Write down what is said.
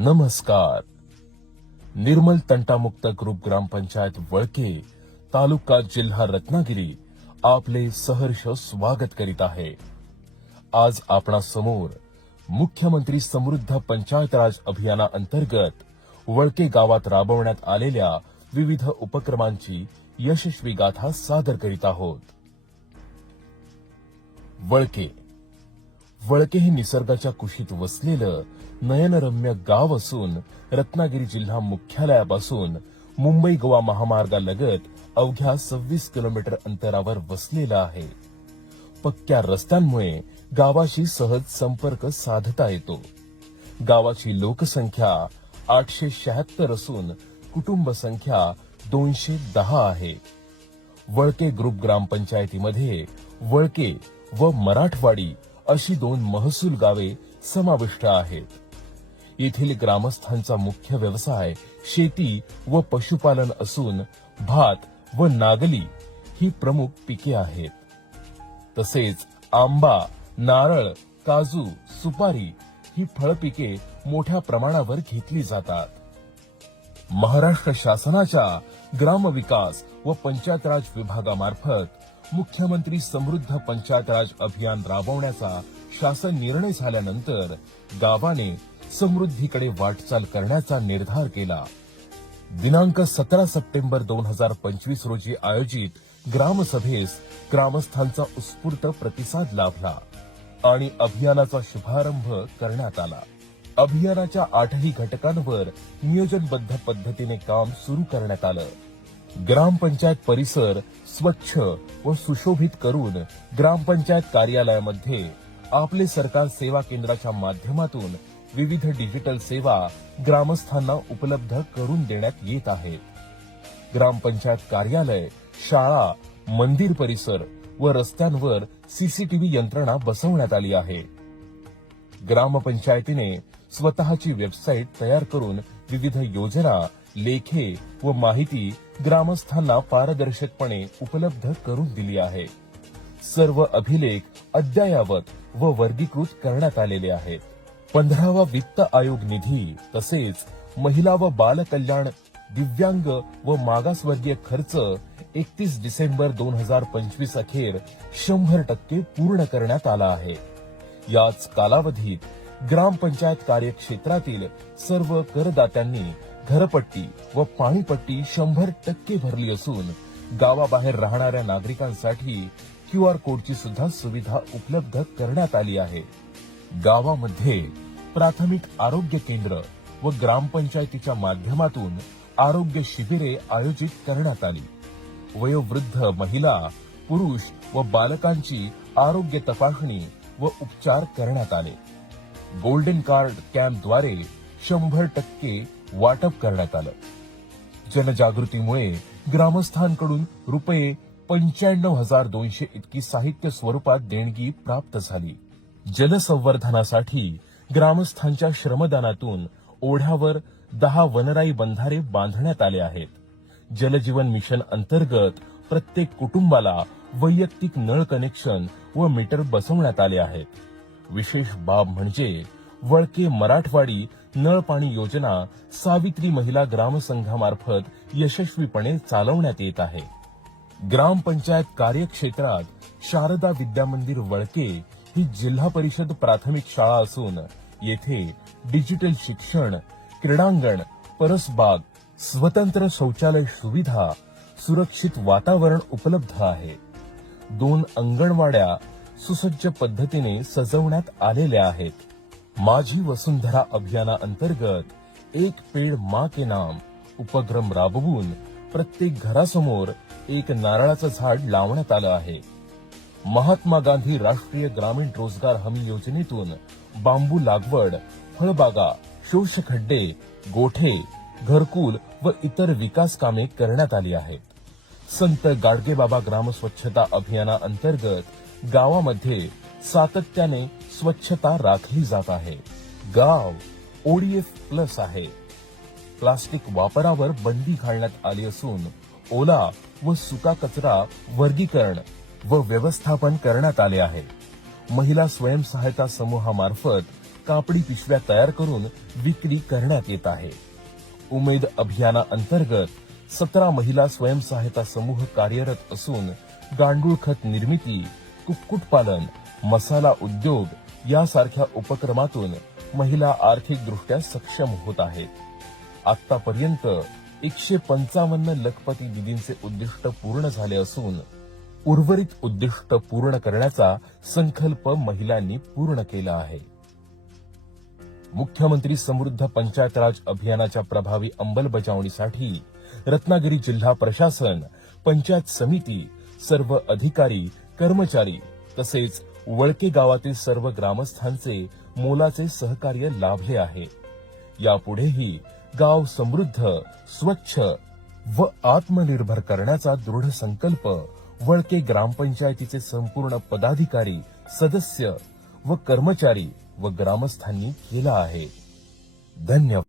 नमस्कार. निर्मल तंटामुक्त ग्रुप ग्रामपंचायत वळके, तालुका जिल्हा रत्नागिरी आपले सहर्ष स्वागत करीत आहे. आज आपणासमोर मुख्यमंत्री समृद्ध पंचायत राज अभियानाअंतर्गत वळके गावात राबवण्यात आलेल्या विविध उपक्रमांची यशस्वी गाथा सादर करीत आहोत. वळके हे निसर्गाच्या कुशीत वसलेलं नयनरम्य गाव असून रत्नागिरी जिल्हा मुख्यालयापासून मुंबई गोवा महामार्गालगत अवघ्या 26 किलोमीटर अंतरावर वसलेलं आहे. पक्क्या रस्त्यांमुळे गावाशी सहज संपर्क साधता येतो. गावाची लोकसंख्या 876 असून कुटुंब संख्या 210 आहे. वळके ग्रुप ग्रामपंचायतीमध्ये वळके व मराठवाडी अशी 2 महसूल गावे समाविष्ट आहेत. येथील ग्रामस्थांचा मुख्य व्यवसाय शेती व पशुपालन असून भात व नागली ही प्रमुख पिके आहेत. तसेच आंबा, नारळ, काजू, सुपारी ही फळपिके मोठ्या प्रमाणावर घेतली जातात. महाराष्ट्र शासनाच्या ग्रामविकास व पंचायत राज विभागामार्फत मुख्यमंत्री समृद्ध पंचायत राज अभियान राबवण्याचा शासन निर्णय झाल्यानंतर गावाने समृद्धीकडे वाटचाल करण्याचा निर्धार केला. दिनांक 17 सप्टेंबर 2025 रोजी आयोजित ग्रामसभेस ग्रामस्थांचा उत्स्फूर्त प्रतिसाद लाभला आणि अभियानाचा शुभारंभ करण्यात आला. अभियानाच्या 8ही घटकांवर नियोजनबद्ध पद्धतीने काम सुरू करण्यात आलं. ग्रामपंचायत परिसर स्वच्छ व सुशोभित करून ग्रामपंचायत कार्यालयामध्ये आपले सरकार सेवा केंद्राच्या माध्यमातून विविध डिजिटल सेवा ग्रामस्थांना उपलब्ध करून देण्यात येत आहेत. ग्रामपंचायत कार्यालय, शाळा, मंदिर परिसर व रस्त्यांवर सीसीटीव्ही यंत्रणा बसवण्यात आली आहे. ग्रामपंचायतीने स्वतःची वेबसाईट तयार करून विविध योजना, लेखे व माहिती ग्रामस्थांना पारदर्शकपणे उपलब्ध करून दिली आहे. सर्व अभिलेख अद्ययावत व वर्गीकृत करण्यात आलेले आहेत. 15वा वित्त आयोग निधी तसेच महिला व बाल कल्याण, दिव्यांग व मागासवर्गीय खर्च 31 डिसेंबर 2025 अखेर 100% पूर्ण करण्यात आला आहे. याच कालावधीत ग्रामपंचायत कार्यक्षेत्रातील सर्व करदात्यांनी घरपट्टी व पाणीपट्टी 100% भरली असून गावाबाहेर राहणाऱ्या नागरिकांसाठी QR कोडची सुद्धा सुविधा उपलब्ध करण्यात आली आहे. गावामध्ये प्राथमिक आरोग्य केंद्र व ग्रामपंचायतीच्या माध्यमातून आरोग्य शिबिरे आयोजित करण्यात आली. वयोवृद्ध महिला, पुरुष व बालकांची आरोग्य तपासणी व उपचार करण्यात आले. गोल्डन कार्ड कॅम्पद्वारे 100% वाटप करण्यात आलं. जनजागृतीमुळे ग्रामस्थांकडून रुपये 95,200 इतकी साहित्य स्वरूपात देणगी प्राप्त झाली. जलसंवर्धनासाठी ग्रामस्थांच्या श्रमदानातून ओढ्यावर 10 वनराई बंधारे बांधण्यात आले आहेत. जलजीवन मिशन अंतर्गत प्रत्येक कुटुंबाला वैयक्तिक नळ कनेक्शन व मीटर बसवण्यात आले आहेत. विशेष बाब म्हणजे वळके मराठवाडी नळ पाणी योजना सावित्री महिला ग्रामसंघामार्फत यशस्वीपणे चालवण्यात येत आहे. ग्रामपंचायत कार्यक्षेत्रात शारदा विद्यामंदिर वळके ही जिल्हा परिषद प्राथमिक शाळा असून येथे डिजिटल शिक्षण, क्रीडांगण, परसबाग, स्वतंत्र शौचालय सुविधा, सुरक्षित वातावरण उपलब्ध आहे. 2 अंगणवाड्या सुसज्ज पद्धतीने सजवण्यात आलेल्या आहेत. माझी वसुंधरा अभियानाअंतर्गत एक पेड़ माँ के नाम उपक्रम राबवून प्रत्येक घरासमोर एक नारळाचं झाड लावण्यात आलं आहे. महात्मा गांधी राष्ट्रीय ग्रामीण रोजगार हमी योजनेतून बांबू लागवड, फळबागा, शोषखड्डे, गोठे, घरकुल व इतर विकास कामे करण्यात आली आहेत. संत गाडगेबाबा ग्राम स्वच्छता अभियानाअंतर्गत गावामध्ये सातत्याने स्वच्छता राखली जात आहे. गाव ODF+ आहे. प्लास्टिक वापरावर बंदी घालण्यात आली असून ओला व सुका कचरा वर्गीकरण व व्यवस्थापन करण्यात आले आहे. महिला स्वयंसहायता समूहामार्फत कापडी पिशव्या तयार करून विक्री करण्यात येत आहे. उमेद अभियानाअंतर्गत 17 महिला स्वयंसहायता समूह कार्यरत असून गांडूळ खत निर्मिती, कुक्कुटपालन, मसाला उद्योग यासारख्या उपक्रमातून महिला आर्थिकदृष्ट्या सक्षम होत आहेत. आतापर्यंत 155 लखपती दीदींचे उद्दिष्ट पूर्ण झाले असून उर्वरित उद्दिष्ट पूर्ण करण्याचा संकल्प महिलांनी पूर्ण केला आहे. मुख्यमंत्री समृद्ध पंचायत राज अभियानाच्या प्रभावी अंमलबजावणीसाठी रत्नागिरी जिल्हा प्रशासन, पंचायत समिती, सर्व अधिकारी, कर्मचारी तसेच वळके गावातील सर्व ग्रामस्थांचे मोलाचे सहकार्य लाभले आहे. यापुढेही गाव समृद्ध, स्वच्छ व आत्मनिर्भर करण्याचा दृढ संकल्प वळके ग्रामपंचायतीचे संपूर्ण पदाधिकारी, सदस्य व कर्मचारी व ग्रामस्थांनी केला आहे. धन्यवाद.